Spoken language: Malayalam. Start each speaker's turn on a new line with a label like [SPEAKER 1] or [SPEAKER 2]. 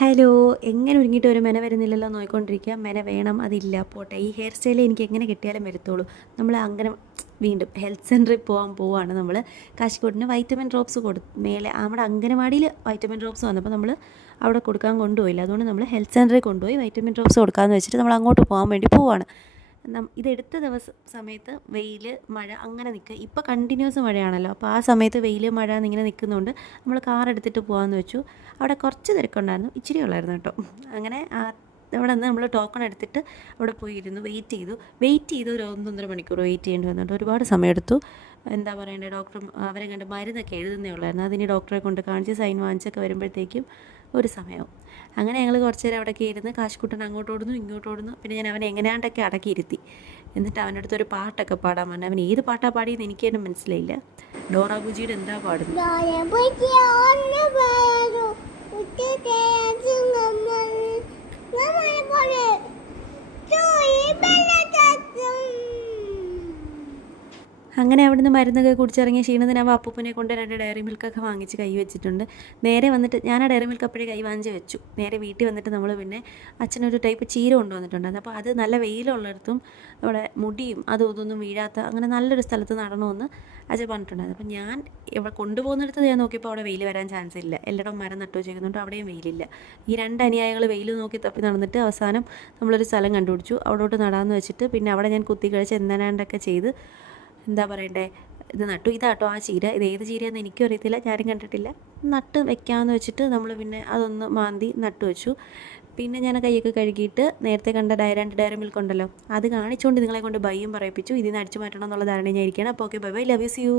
[SPEAKER 1] ഹലോ എങ്ങനെ ഒരുങ്ങിയിട്ട് ഒരു മെന വരുന്നില്ലല്ലോ നോക്കിക്കൊണ്ടിരിക്കുക മെന വേണം അതില്ല. പോട്ടെ. ഈ ഹെയർ സ്റ്റൈൽ എനിക്ക് എങ്ങനെ കിട്ടിയാലും വരത്തുള്ളൂ. നമ്മൾ അങ്ങനെ വീണ്ടും ഹെൽത്ത് സെന്ററിൽ പോകാൻ പോവാണ് നമ്മൾ കാശിക്കോട്ടിന് വൈറ്റമിൻ ഡ്രോപ്സ് കൊടു മേലെ നമ്മുടെ അംഗനവാടിയിൽ വൈറ്റമിൻ ഡ്രോപ്സ് വന്നപ്പോൾ നമ്മൾ അവിടെ കൊടുക്കാൻ കൊണ്ടുപോയില്ല. അതുകൊണ്ട് നമ്മൾ ഹെൽത്ത് സെന്ററിൽ കൊണ്ടുപോയി വൈറ്റമിൻ ഡ്രോപ്സ് കൊടുക്കാമെന്ന് വെച്ചിട്ട് നമ്മൾ അങ്ങോട്ട് പോകാൻ വേണ്ടി പോവാണ്. ഇതെടുത്ത ദിവസം സമയത്ത് വെയിൽ മഴ അങ്ങനെ നിൽക്കുക ഇപ്പോൾ കണ്ടിന്യൂസ് മഴയാണല്ലോ. അപ്പോൾ ആ സമയത്ത് വെയിൽ മഴ എന്നിങ്ങനെ നിൽക്കുന്നതുകൊണ്ട് നമ്മൾ കാർ എടുത്തിട്ട് പോകാമെന്ന് വെച്ചു. അവിടെ കുറച്ച് തിരക്കുണ്ടായിരുന്നു. ഇച്ചിരി ഉള്ളായിരുന്നു കേട്ടോ. അങ്ങനെ അവിടെ നിന്ന് നമ്മൾ ടോക്കൺ എടുത്തിട്ട് അവിടെ പോയിരുന്നു. വെയിറ്റ് ചെയ്തു. വെയിറ്റ് ചെയ്തു ഒരു ഒന്നൊന്നര മണിക്കൂർ വെയിറ്റ് ചെയ്യേണ്ടി വന്നിട്ട് ഒരുപാട് സമയമെടുത്തു. എന്താ പറയണ്ടേ ഡോക്ടർ അവരെ കണ്ട് മരുന്നൊക്കെ എഴുതുന്നേ ഉള്ളായിരുന്നു. അതിന് ഡോക്ടറെ കൊണ്ട് കാണിച്ച് സൈൻ വാങ്ങിച്ചൊക്കെ വരുമ്പോഴത്തേക്കും ഒരു സമയവും. അങ്ങനെ ഞങ്ങൾ കുറച്ച് നേരം അവിടെ ഇരുന്ന് ഓടുന്നു ഇങ്ങോട്ട് ഓടുന്നു. പിന്നെ ഞാൻ അവനെ എങ്ങനെയാണ്ടൊക്കെ അടക്കിയിരുത്തി എന്നിട്ട് അവന്റെ അടുത്ത് ഒരു പാട്ടൊക്കെ പാടാൻ പറഞ്ഞു. അവൻ ഏത് പാട്ടാണ് പാടിയെന്ന് എനിക്ക് മനസ്സിലായില്ല. ഡോറ ബുജിയുടെ എന്താ പാടുന്നത്? അങ്ങനെ അവിടുന്ന് മരുന്നൊക്കെ കുടിച്ചിറങ്ങിയ ക്ഷീണത്തിന് അവ അപ്പൂപ്പനെ കൊണ്ട് രണ്ട് ഡയറി മിൽക്കൊക്കെ വാങ്ങിച്ച് കൈ വെച്ചിട്ടുണ്ട്. നേരെ വന്നിട്ട് ഞാൻ ആ ഡയറി മിൽക്ക് അപ്പോഴേ കൈ വാങ്ങിച്ച് വെച്ചു. നേരെ വീട്ടിൽ വന്നിട്ട് നമ്മൾ പിന്നെ അച്ഛനൊരു ടൈപ്പ് ചീര കൊണ്ടുവന്നിട്ടുണ്ട് അപ്പോൾ അത് നല്ല വെയിലുള്ളിടത്തും അവിടെ മുടിയും അതും ഇതൊന്നും വീഴാത്ത അങ്ങനെ നല്ലൊരു സ്ഥലത്ത് നടണമെന്ന് അച്ഛൻ പറഞ്ഞിട്ടുണ്ടായിരുന്നു. അപ്പോൾ ഞാൻ ഇവിടെ കൊണ്ടുപോകുന്നിടത്ത് ഞാൻ നോക്കിയപ്പോൾ അവിടെ വെയിൽ വരാൻ ചാൻസ് ഇല്ല. എല്ലായിടവും മരം നട്ടു വെച്ചിരിക്കുന്നുണ്ട് അവിടെയും വെയിലില്ല. ഈ രണ്ട് അനുയായികൾ വെയിൽ നോക്കി തപ്പി നടന്നിട്ട് അവസാനം നമ്മളൊരു സ്ഥലം കണ്ടുപിടിച്ചു. അവിടോട്ട് നടാമെന്ന് വെച്ചിട്ട് പിന്നെ അവിടെ ഞാൻ കുത്തി കഴിച്ച് എന്തനാണ്ടൊക്കെ ചെയ്ത് എന്താ പറയണ്ടേ? ഇത് നട്ടു. ഇതാട്ടോ ആ ചീര. ഇത് ഏത് ചീരയാണെന്ന് എനിക്കും അറിയത്തില്ല. ഞാനും കണ്ടിട്ടില്ല. നട്ട് വെക്കാമെന്ന് വെച്ചിട്ട് നമ്മൾ പിന്നെ അതൊന്ന് മാന്തി നട്ടു വെച്ചു. പിന്നെ ഞാൻ കൈയൊക്കെ കഴുകിയിട്ട് നേരത്തെ കണ്ട ഡയ രണ്ട് ഡയറി മിൽക്ക് ഉണ്ടല്ലോ അത് കാണിച്ചുകൊണ്ട് നിങ്ങളെ കൊണ്ട് ബൈയും പറയിപ്പിച്ചു. ഇതിൽ നിന്ന് അടിച്ചു മാറ്റണം എന്നുള്ള ധാരണ ഞാൻ ഇരിക്കുകയാണ് അപ്പോൾ okay bye bye. Love you